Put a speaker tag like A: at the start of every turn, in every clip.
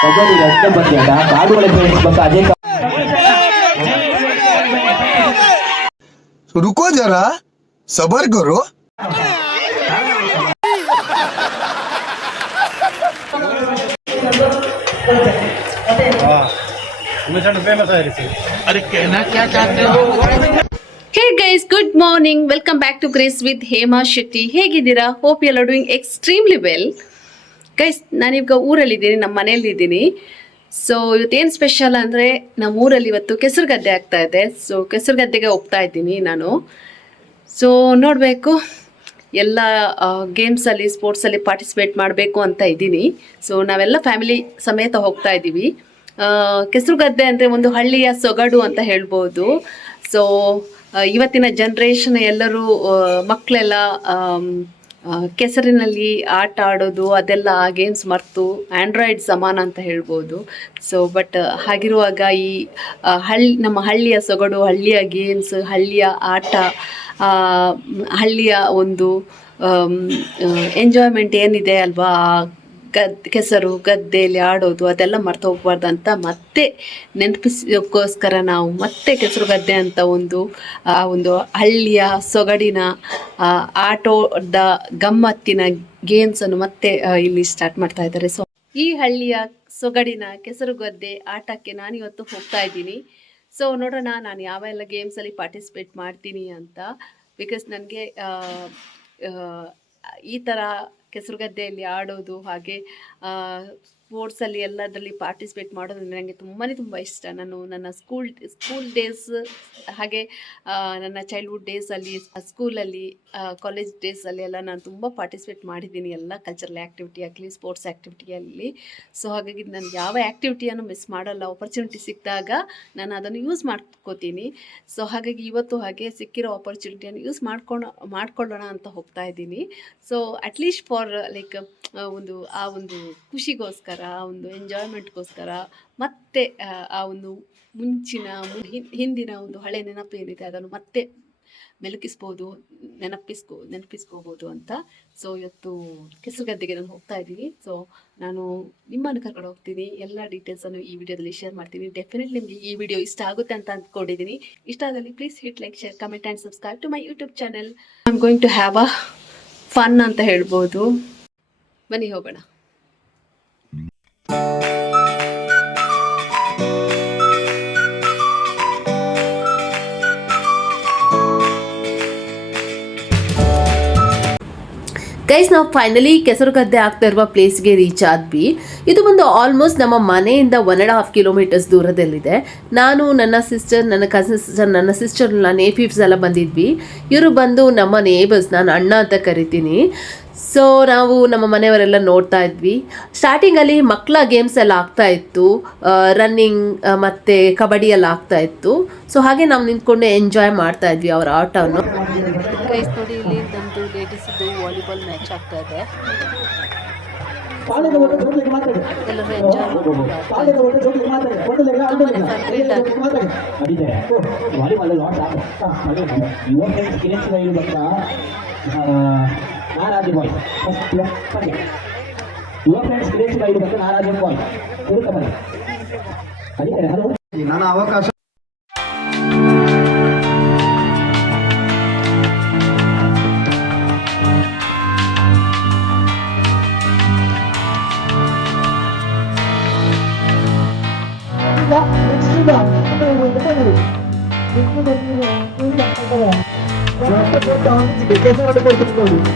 A: ಕಬಡ್ಡಿ ರಸ್ತೆ ಪಂದ್ಯದ ಕಾಡುಗಳ ಪ್ರವೇಶಿಸುವಂತ
B: ಅಜಯ್ ರುಕೋ ಜರ ಸಬರ್
C: hey guys good morning welcome back to grace with Hema Shetty ಹೇಗಿದ್ದೀರಾ? Hope you are doing extremely well guys ನಾನೀಗ ಊರಲ್ಲಿದ್ದೀನಿ ನಮ್ಮ ಮನೆಯಲ್ಲಿದ್ದೀನಿ. ಸೊ ಇವತ್ತೇನು ಸ್ಪೆಷಲ್ ಅಂದರೆ ನಮ್ಮ ಊರಲ್ಲಿ ಇವತ್ತು ಕೆಸರು ಗದ್ದೆ ಆಗ್ತಾ ಇದೆ. ಸೊ ಕೆಸರು ಗದ್ದೆಗೆ ಹೋಗ್ತಾ ಇದ್ದೀನಿ ನಾನು. ಸೊ ನೋಡಬೇಕು. ಎಲ್ಲ ಗೇಮ್ಸಲ್ಲಿ ಸ್ಪೋರ್ಟ್ಸಲ್ಲಿ ಪಾರ್ಟಿಸಿಪೇಟ್ ಮಾಡಬೇಕು ಅಂತ ಇದ್ದೀನಿ. ಸೊ ನಾವೆಲ್ಲ ಫ್ಯಾಮಿಲಿ ಸಮೇತ ಹೋಗ್ತಾ ಇದ್ದೀವಿ. ಕೆಸರು ಗದ್ದೆ ಅಂದರೆ ಒಂದು ಹಳ್ಳಿಯ ಸೊಗಡು ಅಂತ ಹೇಳ್ಬೋದು. ಸೊ ಇವತ್ತಿನ ಜನ್ರೇಷನ್ ಎಲ್ಲರೂ ಮಕ್ಕಳೆಲ್ಲ ಕೆಸರಿನಲ್ಲಿ ಆಟ ಆಡೋದು, ಅದೆಲ್ಲ ಆ ಗೇಮ್ಸ್ ಮರೆತು ಆ್ಯಂಡ್ರಾಯ್ಡ್ ಸಮಾನ ಅಂತ ಹೇಳ್ಬೋದು. ಸೊ ಬಟ್ ಹಾಗಿರುವಾಗ ಈ ಹಳ್ಳಿ, ನಮ್ಮ ಹಳ್ಳಿಯ ಸೊಗಡು, ಹಳ್ಳಿಯ ಗೇಮ್ಸ್ ಹಳ್ಳಿಯ ಆಟ ಹಳ್ಳಿಯ ಒಂದು ಎಂಜಾಯ್ಮೆಂಟ್ ಏನಿದೆ ಅಲ್ವಾ? ಗದ್, ಕೆಸರು, ಗದ್ದೆಯಲ್ಲಿ ಆಡೋದು, ಅದೆಲ್ಲ ಮರ್ತು ಹೋಗ್ಬಾರ್ದು ಅಂತ ಮತ್ತೆ ನೆನಪಿಸೋಕ್ಕೋಸ್ಕರ ನಾವು ಮತ್ತೆ ಕೆಸರು, ಗದ್ದೆ ಅಂತ ಒಂದು, ಆ ಒಂದು ಹಳ್ಳಿಯ ಸೊಗಡಿನ ಆಟೋದ ಗಮ್ಮತ್ತಿನ ಗೇಮ್ಸನ್ನು ಮತ್ತೆ ಇಲ್ಲಿ ಸ್ಟಾರ್ಟ್ ಮಾಡ್ತಾ ಇದ್ದಾರೆ. ಸೊ ಈ ಹಳ್ಳಿಯ ಸೊಗಡಿನ ಕೆಸರು, ಗದ್ದೆ ಆಟಕ್ಕೆ ನಾನಿವತ್ತು ಹೋಗ್ತಾ ಇದ್ದೀನಿ. ಸೊ ನೋಡೋಣ ನಾನು ಯಾವ ಎಲ್ಲ ಗೇಮ್ಸಲ್ಲಿ ಪಾರ್ಟಿಸಿಪೇಟ್ ಮಾಡ್ತೀನಿ ಅಂತ. ಬಿಕಾಸ್ ನನಗೆ ಈ ಥರ ಕೆಸರುಗದ್ದೆಯಲ್ಲಿ ಆಡೋದು ಹಾಗೆ ಸ್ಪೋರ್ಟ್ಸಲ್ಲಿ ಎಲ್ಲದರಲ್ಲಿ ಪಾರ್ಟಿಸಿಪೇಟ್ ಮಾಡೋದಂದರೆ ನನಗೆ ತುಂಬಾ ತುಂಬ ಇಷ್ಟ. ನಾನು ನನ್ನ ಸ್ಕೂಲ್ ಸ್ಕೂಲ್ ಡೇಸ್ ಹಾಗೆ ನನ್ನ ಚೈಲ್ಡ್ಹುಡ್ ಡೇಸಲ್ಲಿ ಸ್ಕೂಲಲ್ಲಿ ಕಾಲೇಜ್ ಡೇಸಲ್ಲಿ ಎಲ್ಲ ನಾನು ತುಂಬ ಪಾರ್ಟಿಸಿಪೇಟ್ ಮಾಡಿದ್ದೀನಿ ಎಲ್ಲ ಕಲ್ಚರಲ್ ಆ್ಯಕ್ಟಿವಿಟಿ ಆಗಲಿ ಸ್ಪೋರ್ಟ್ಸ್ ಆ್ಯಕ್ಟಿವಿಟಿಯಲ್ಲಿ ಸೊ ಹಾಗಾಗಿ ನಾನು ಯಾವ ಆ್ಯಕ್ಟಿವಿಟಿಯನ್ನು ಮಿಸ್ ಮಾಡಲ್ಲ ಆಪರ್ಚುನಿಟಿ ಸಿಕ್ಕಿದಾಗ ನಾನು ಅದನ್ನು ಯೂಸ್ ಮಾಡ್ಕೋತೀನಿ. ಸೊ ಹಾಗಾಗಿ ಇವತ್ತು ಹಾಗೆ ಸಿಕ್ಕಿರೋ ಆಪರ್ಚುನಿಟಿಯನ್ನು ಯೂಸ್ ಮಾಡ್ಕೊಂಡು ಮಾಡ್ಕೊಳ್ಳೋಣ ಅಂತ ಹೋಗ್ತಾ ಇದ್ದೀನಿ. ಸೊ ಅಟ್ಲೀಸ್ಟ್ ಫಾರ್ ಲೈಕ್ ಒಂದು, ಆ ಒಂದು ಖುಷಿಗೋಸ್ಕರ. ಆ ಒಂದು ಎಂಜಾಯ್ಮೆಂಟ್ಗೋಸ್ಕರ ಮತ್ತೆ ಆ, ಒಂದು ಮುಂಚಿನ ಹಿಂದಿನ ಒಂದು ಹಳೆ ನೆನಪು ಏನಿದೆ ಅದನ್ನು ಮತ್ತೆ ಮೆಲುಕಿಸ್ಬೋದು ನೆನಪಿಸ್ಕೋ ನೆನಪಿಸ್ಕೋಬೋದು ಅಂತ. ಸೊ ಇವತ್ತು ಕೆಸರುಗದ್ದೆಗೆ ನಾನು ಹೋಗ್ತಾ ಇದ್ದೀನಿ. ಸೊ ನಾನು ನಿಮ್ಮನ್ನು ಕರ್ಕೊಂಡು ಹೋಗ್ತೀನಿ. ಎಲ್ಲ ಡೀಟೇಲ್ಸನ್ನು ಈ ವಿಡಿಯೋದಲ್ಲಿ ಶೇರ್ ಮಾಡ್ತೀನಿ. ಡೆಫಿನೆಟ್ಲಿ ನಿಮಗೆ ಈ ವಿಡಿಯೋ ಇಷ್ಟ ಆಗುತ್ತೆ ಅಂತ ಅಂದ್ಕೊಂಡಿದ್ದೀನಿ. ಇಷ್ಟ ಆದಲ್ಲಿ please hit like share comment and subscribe to my YouTube channel I am going to have a fun ಅಂತ ಹೇಳ್ಬೋದು. ಬನ್ನಿ ಹೋಗೋಣ. ಗೈಸ್ ನಾವು ಫೈನಲಿ ಕೆಸರು ಗದ್ದೆ ಆಗ್ತಾ ಇರುವ ಪ್ಲೇಸ್ಗೆ ರೀಚ್ ಆದ್ವಿ. ಇದು ಬಂದು ಆಲ್ಮೋಸ್ಟ್ ನಮ್ಮ ಮನೆಯಿಂದ ಒನ್ ಆ್ಯಂಡ್ ಹಾಫ್ ಕಿಲೋಮೀಟರ್ಸ್ ದೂರದಲ್ಲಿದೆ. ನಾನು, ನನ್ನ ಸಿಸ್ಟರ್ ನನ್ನ ಕಸಿನ್ ಸಿಸ್ಟರ್ ನನ್ನ ಸಿಸ್ಟರ್ ನನ್ನ ನೇಫೀವ್ಸ್ ಎಲ್ಲ ಬಂದಿದ್ವಿ. ಇವರು ಬಂದು ನಮ್ಮ ನೇಬರ್ಸ್ ನಾನು ಅಣ್ಣ ಅಂತ ಕರಿತೀನಿ. ಸೊ ನಾವು ನಮ್ಮ ಮನೆಯವರೆಲ್ಲ ನೋಡ್ತಾ ಇದ್ವಿ. ಸ್ಟಾರ್ಟಿಂಗಲ್ಲಿ ಮಕ್ಕಳ ಗೇಮ್ಸ್ ಎಲ್ಲ ಆಗ್ತಾ ಇತ್ತು. ರನ್ನಿಂಗ್ ಮತ್ತು ಕಬಡ್ಡಿ ಎಲ್ಲ ಆಗ್ತಾ ಇತ್ತು. ಸೊ ಹಾಗೆ ನಾವು ನಿಂತ್ಕೊಂಡು ಎಂಜಾಯ್ ಮಾಡ್ತಾ ಇದ್ವಿ ಅವರ ಆಟವನ್ನು. ಗೈಸ್ ನೋಡಿ ಇಲ್ಲಿ ನಮ್ಮದು ಲೇಡೀಸ್ದು ವಾಲಿಬಾಲ್ ಮ್ಯಾಚ್ ಆಗ್ತಾ ಇದೆ. ಎಲ್ಲರೂ ಎಂಜಾಯ್
A: Nana awak kasih. ഞാൻ ഇപ്പോൾ താമസിക്കും കേസോട് കൊടുത്തിട്ടുണ്ട്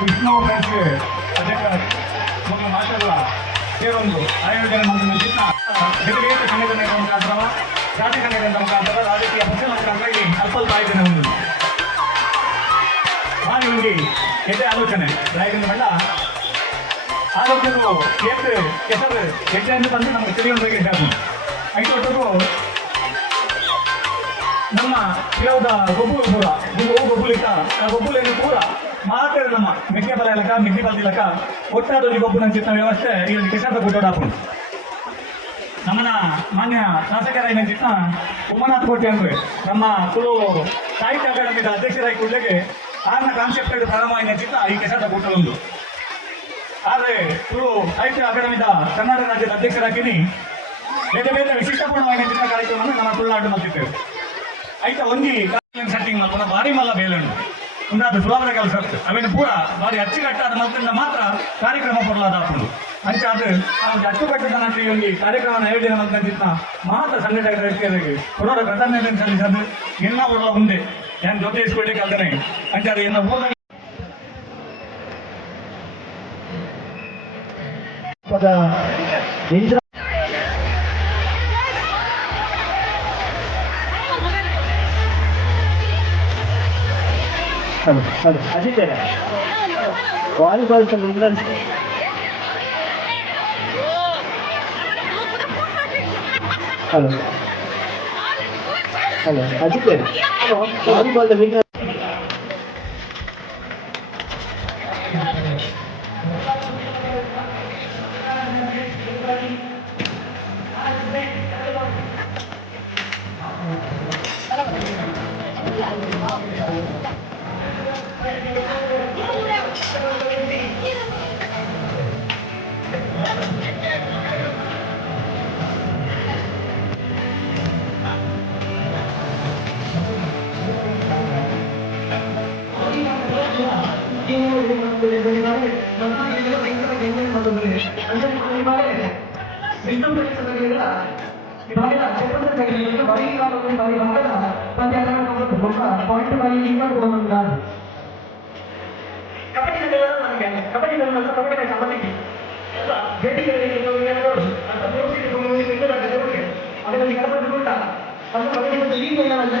A: ವಿಷ್ಣು ಖರ್ಗೆ ಅನೇಕ
B: ನಮ್ಮ ಮಾತಲ್ಲ
D: ಕೆಲವೊಂದು ಆಯೋಜನೆ ಮಾಡಿದ ಬೆದರಿಕೆ ಸಂಘಟನೆ ಮುಖಾಂತರ ಜಾತಿ ಸಂಘಟನೆ ಮುಖಾಂತರ ರಾಜಕೀಯ ಪಕ್ಷದ ಮುಖಾಂತರ ಇಲ್ಲಿ ಅಲ್ಪಲ್ಪ ಆಯೋಜನೆ ಒಂದು ನಾನು ಇಲ್ಲಿ ಎದೆ ಆಲೋಚನೆ ರಾಯಗಂಡ ಮಂಡ ಆರೋಗ್ಯದ ಕೇಂದ್ರ ಹೆಸರು ಎಡ್ಡೆ ಅಂತ ತಂದು ನಮಗೆ ತಿಳಿಯೋ ಬಗ್ಗೆ ಐದು ಐದು ನಮ್ಮ ಕೆಲವು ಗೊಬ್ಬು ಕೂಡ ಗೊಬ್ಬು ಗೊಬ್ಬುಲಿತ ಗೊಬ್ಬುಲೇನು ಕೂಡ ಮಾತ್ರ ನಮ್ಮ ಮೆಕ್ಕೆ ಬಲ ಇಲಕ, ಮೆಕ್ಕೆ ಬಲ್ದಿಲಕ ಒಟ್ಟಾದ ಗೊಬ್ಬು ನಂಚಿನ ವ್ಯವಸ್ಥೆ. ಇಲ್ಲಿ ಕೆಸರದ ಕೂಟೋಡ ಹಾಕೊಂಡು. ನಮ್ಮನ ಮಾನ್ಯ ಶಾಸಕರ ಏನಂತಿತ್ತ ಉಮನಾಥ್ ಕೋಟೆ ಅಂದ್ರೆ ನಮ್ಮ ತುಳು ಸಾಹಿತ್ಯ ಅಕಾಡೆಮಿದ ಅಧ್ಯಕ್ಷರಾಗಿ ಕೂಡಲೇ ಆರನ ಕಾನ್ಸೆಪ್ಟ್ ಪ್ರಾರಂಭ ಏನಂತಿತ್ತ ಈ ಕೆಸರದ ಕೂಟಲೊಂದು ಆದ್ರೆ ತುಳು ಸಾಹಿತ್ಯ ಅಕಾಡೆಮಿದ ಕರ್ನಾಟಕ ರಾಜ್ಯದ ಅಧ್ಯಕ್ಷರಾಗಿನಿ. ಬೇರೆ ಬೇರೆ ವಿಶಿಷ್ಟಪೂರ್ಣವಾಗಿ ಚಿತ್ರ ಕಾರ್ಯಕ್ರಮವನ್ನು ನಮ್ಮ ತುಳುನಾಡು ಮಾಡ್ತಿದ್ದೇವೆ. ಆಯ್ತಾ, ಒಂದಿ ಸೆಟ್ಟಿಂಗ್ ಮಾಡ್ಕೊಂಡು, ಭಾರಿ ಮಲ್ಲ ಬೇಲಣ್ಣು ಉಂದಾದ ಸುಲಭದ ಕೆಲಸ ಅವೇನು ಪೂರ ಭಾರಿ ಅಚ್ಚುಕಟ್ಟಾದ ಮಕ್ಕಳಿಂದ ಮಾತ್ರ ಕಾರ್ಯಕ್ರಮ ಕೊಡಲಾದ ಹಾಕೊಂಡು ಅಂಚೆ ಅದು ಆ ಅಚ್ಚು ಅಚ್ಚುಕಟ್ಟದ ನಾಟಿ ಒಂದು ಕಾರ್ಯಕ್ರಮ ಆಯೋಜನೆ ಮಾಡ್ತಕ್ಕಂಥ ಮಾತ್ರ ಸಂಘಟಕರ ವ್ಯಕ್ತಿಯರಿಗೆ ಕೊಡೋಡ ಕೃತಜ್ಞತೆ ಸಲ್ಲಿಸದು ಎಲ್ಲ ಉಳ್ಳ ಮುಂದೆ. ಏನು ಜೊತೆ ಇಸ್ಕೊಳ್ಲಿಕ್ಕೆ ಅಂಚೆ ಅದು ಏನು ಊರ
A: Indra hello hello ಅಜಿತೇನೆ volleyball England hello hello ಅಜಿತೇನೆ volleyball winger
C: బొమ్మ పాయింట్
A: మరి ఇంకొక బొమ్మ కాదు కబడ్డీ కబడ్డీ కబడ్డీ సంబంధించి గట్టిగా ಅದರಲ್ಲಿ ಕಡಪಟ್ಟುಕೊಂಡ ಅದು ಮಗನಿಂದ ಈಗ ಏನಾಗುತ್ತೆ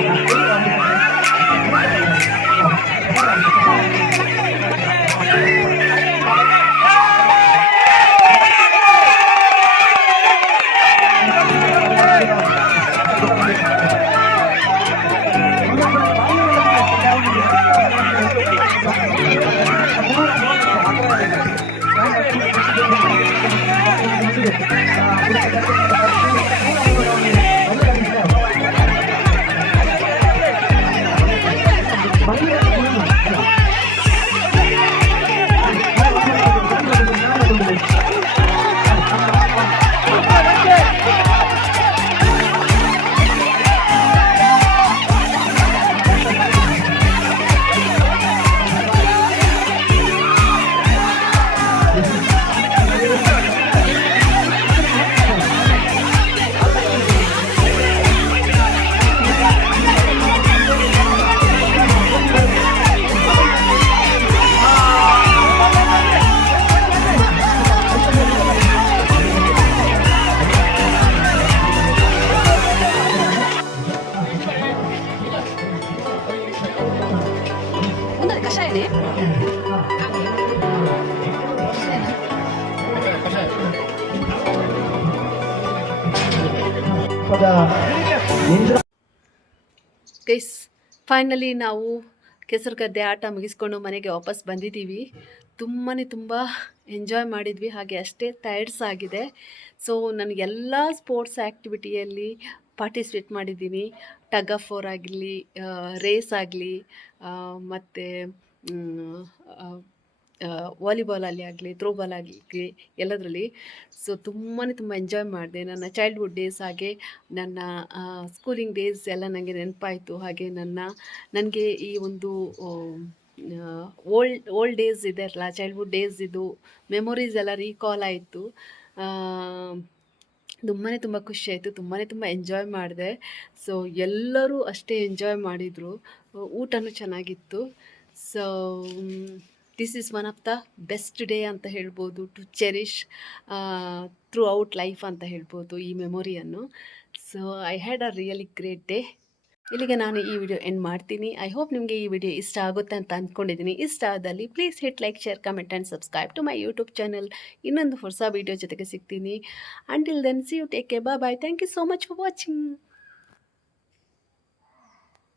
C: Finally ನಾವು ಕೆಸರು ಗದ್ದೆ ಆಟ ಮುಗಿಸ್ಕೊಂಡು ಮನೆಗೆ ವಾಪಸ್ ಬಂದಿದ್ದೀವಿ. ತುಂಬಾ ತುಂಬ ಎಂಜಾಯ್ ಮಾಡಿದ್ವಿ. ಹಾಗೆ ಅಷ್ಟೇ ಟೈರ್ಡ್ಸ್ ಆಗಿದೆ. ಸೊ ನನಗೆಲ್ಲ ಸ್ಪೋರ್ಟ್ಸ್ ಆ್ಯಕ್ಟಿವಿಟಿಯಲ್ಲಿ ಪಾರ್ಟಿಸಿಪೇಟ್ ಮಾಡಿದ್ದೀನಿ. ಟಗ್ ಆಫ್ ಫೋರ್ ಆಗಲಿ ರೇಸ್ ಆಗಲಿ ಮತ್ತು ವಾಲಿಬಾಲಲ್ಲಿ ಆಗಲಿ, ಥ್ರೋಬಾಲ್ ಆಗಲಿ ಎಲ್ಲದರಲ್ಲಿ. ಸೊ ತುಂಬಾ ತುಂಬ ಎಂಜಾಯ್ ಮಾಡಿದೆ. ನನ್ನ ಚೈಲ್ಡ್ಹುಡ್ ಡೇಸ್ ಹಾಗೆ ನನ್ನ ಸ್ಕೂಲಿಂಗ್ ಡೇಸ್ ಎಲ್ಲ ನನಗೆ ನೆನಪಾಯಿತು. ಹಾಗೆ ನನ್ನ, ನನಗೆ ಈ ಒಂದು ಓಲ್ಡ್ ಓಲ್ಡ್ ಡೇಸ್ ಇದೆ ಅಲ್ಲ ಚೈಲ್ಡ್ಹುಡ್ ಡೇಸ್ ಇದು ಮೆಮೊರೀಸ್ ಎಲ್ಲ ರೀಕಾಲ್ ಆಯಿತು. ತುಂಬಾ ತುಂಬ ಖುಷಿ ಆಯಿತು. ತುಂಬಾ ತುಂಬ ಎಂಜಾಯ್ ಮಾಡಿದೆ. ಸೊ ಎಲ್ಲರೂ ಅಷ್ಟೇ ಎಂಜಾಯ್ ಮಾಡಿದರು. ಊಟನೂ ಚೆನ್ನಾಗಿತ್ತು. So this is one of the best day ಅಂತ ಹೇಳ್ಬೋದು to cherish throughout life ಅಂತ ಹೇಳ್ಬೋದು ಈ ಮೆಮೊರಿಯನ್ನು so I had a really great day ಇಲ್ಲಿಗೆ ನಾನು ಈ ವಿಡಿಯೋ ಎಂಡ್ ಮಾಡ್ತೀನಿ. ಐ ಹೋಪ್ ನಿಮಗೆ ಈ ವಿಡಿಯೋ ಇಷ್ಟ ಆಗುತ್ತೆ ಅಂತ ಅಂದ್ಕೊಂಡಿದ್ದೀನಿ ಇಷ್ಟ ಆದಲ್ಲಿ please hit like share comment and subscribe to my YouTube channel ಇನ್ನೊಂದು ಹೊಸ ವಿಡಿಯೋ ಜೊತೆಗೆ ಸಿಗ್ತೀನಿ. Until then see you take care bye bye thank you so much for watching